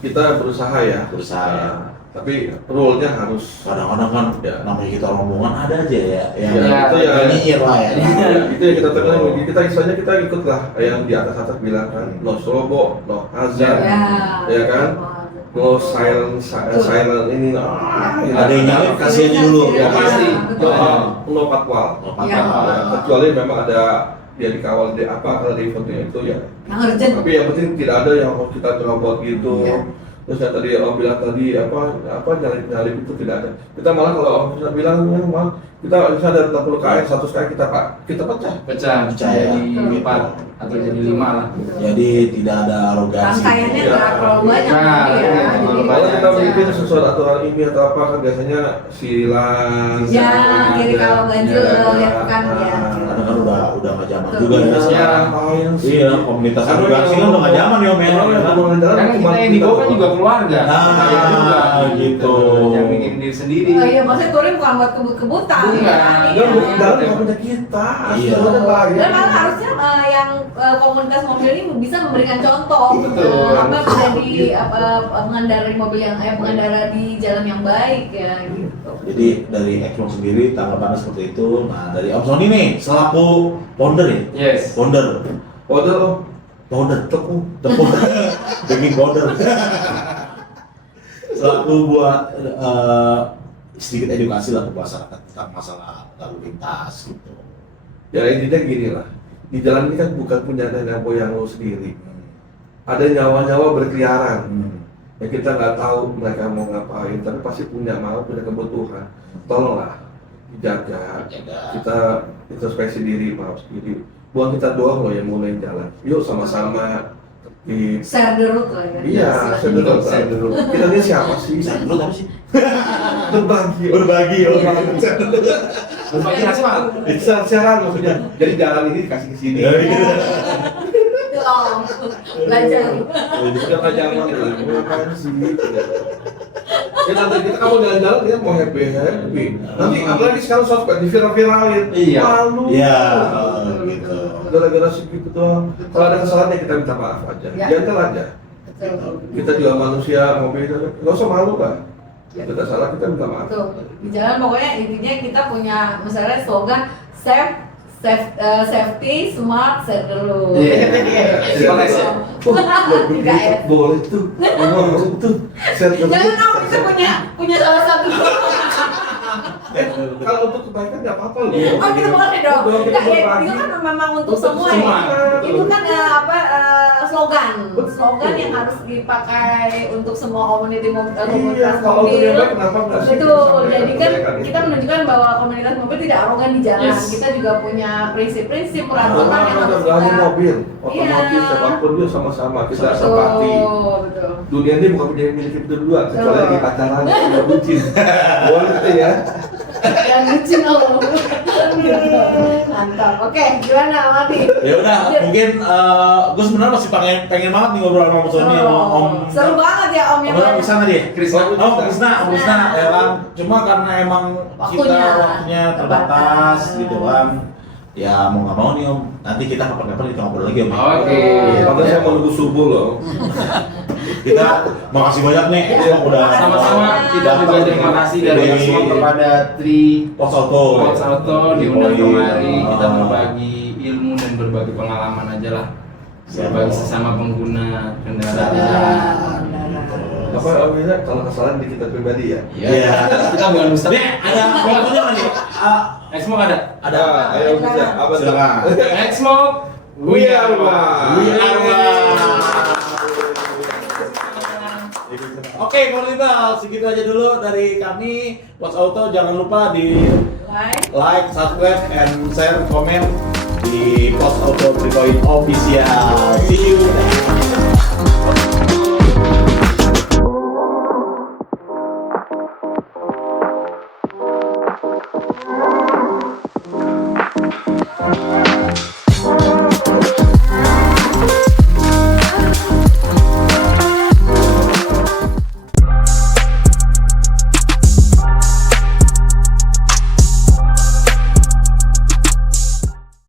Kita berusaha ya. Berusaha ya. Tapi rule-nya harus Kadang-kadang kan Ya. namanya kita rombongan ada aja ya yang Ya, itu ya. nyinyir lah ya. itu yang kita tekenin. Kita istilahnya kita ikut lah yang di atas bilang kan, no strobo, no hazard, ya kan, no silent ini, Ada yang nyalip, kasih aja dulu. Ya, Pasti. no patwal. Ya. Kecuali memang ada dia dikawal di apa kalau di fotonya itu ya. Yang urgent. Tapi yang penting tidak ada yang harus kita terobot gitu. Ya. Terus yang tadi Om bilang tadi apa nyalip itu tidak ada. Kita malah kalau Om bisa bilang ya malah kita bisa ada 60 KS 100 KS kita pecah. Pecah Percaya. jadi 4 atau jadi 5 lah. Jadi tidak ada arogansi. Rangkaiannya Ya. nggak terlalu banyak Nah, nanti ya. iya, Jadi terlalu Kalau kita banyak. bikin sesuatu aturan ini atau apa kan biasanya silang. Ya, kiri kalau ganjil ya kan ya. Karena kan udah nggak zaman Betul. juga ya. Ya. sekarang. Iya, komunitas Karena arogansi kan yang- udah nggak zaman ya Om ya. Karena kita yang dibawa kan juga keluarga. Nah, juga gitu. Yang bikin diri sendiri. Oh iya, maksudnya touring bukan buat kebut-kebutan Bukan. ya. Dia Iya. bukan nggak punya kita. Iya. Itu ada bahaya. Dan malah harusnya yang komunitas mobil ini bisa memberikan contoh Betul. apa menjadi pengendara mobil yang pengendara di jalan yang baik ya gitu. Jadi dari Xbox sendiri tanggapannya seperti itu. Nah dari Om Sony nih selaku founder ya, Yes. founder, Order loh. founder tepung, baking powder. Selaku buat sedikit edukasi lah ke masyarakat tentang masalah lalu lintas gitu. Ya intinya gini lah. Di jalan ini kan bukan punya nenek moyang lo sendiri. Ada nyawa-nyawa berkeliaran. Ya kita nggak tahu mereka mau ngapain, tapi pasti punya punya kebutuhan. Tolonglah dijaga. Kita introspeksi diri, maaf sendiri. Bukan kita doang loh yang mulai jalan. Yuk sama-sama di Share the route lah ya. iya, saya dulu. Kita ini siapa sih? Bisa dulu tapi sih Berbagi. berbagi. Berbagi nasi Pak. Siaran maksudnya. Jadi jalan ini dikasih ke sini. Itu Om, belajar. Udah belajar banget lah. Ngapain sih? Ya nanti kita kamu jalan-jalan dia mau happy. Nanti apalagi sekarang sosmed di viral-viralin. Iya. Malu. Iya, gitu. Gara-gara segitu doang. Kalau ada kesalahan ya kita minta maaf aja. Ya. Gentle aja. Betul. Kita juga manusia mobil nggak usah malu kan. Ya. Kita salah kita minta maaf. Betul. Di jalan pokoknya intinya kita punya misalnya slogan safety, smart, share the route. Iya. Iya. Enggak ya. Boleh tuh. Boleh tuh. Share ke Jangan kamu bisa punya salah satu. Kalau untuk kebaikan nggak apa-apa loh. Oh kita boleh dong. Kita Enggak ya, berbagi. itu kan memang untuk Untuk semua semua. ya. Itu kan slogan. Slogan yang harus dipakai untuk semua komunitas Iya, kalau mobil. ternyata kenapa nggak sih? Betul. Sampai Jadi kan kebaikan kita itu? menunjukkan bahwa komunitas mobil tidak arogan di jalan. Yes. Kita juga punya prinsip-prinsip peraturan yang harus Nggak kita. mobil, otomotif, Iya. siapapun dia sama-sama kita Betul, sepati. betul. Dunia ini bukan punya milik kita berdua, kecuali Betul. lagi pacaran, udah bucin. Boleh ya. Yang lucu loh. Mantap. Oke, gimana Mati? Ya udah, mungkin gue sebenarnya masih pengen banget nih ngobrol sama Om Sony sama Om. Seru banget ya Om yang Om Krisna tadi. Krisna. Oh, Krisna ya kan. Cuma karena emang kita waktunya terbatas gitu kan. Ya mau nggak mau nih Om. Nanti kita kapan-kapan kita ngobrol lagi Om. Oke. Padahal saya mau nunggu subuh loh. Kita makasih banyak nih. Ya, Udah Sama-sama kita juga terima kasih dari Dari semua kepada Tri Post Auto. Pots Auto diundang Yoi. kemari, kita berbagi ilmu dan berbagi pengalaman aja lah. Berbagi sesama pengguna kendaraan. Apa namanya? Kalau kesalahan di kita pribadi ya. Iya. Kita bukan dusta. Nih, ada fotonya nggak nih? Smoke ada. Ada. Ayo bisa. Apa tuh? Silakan. Smoke. We are one. We are one. Oke, komunitas, segitu aja dulu dari kami. Post Auto, jangan lupa di like, subscribe, and share, komen di Post Auto 3.0 Official. See you.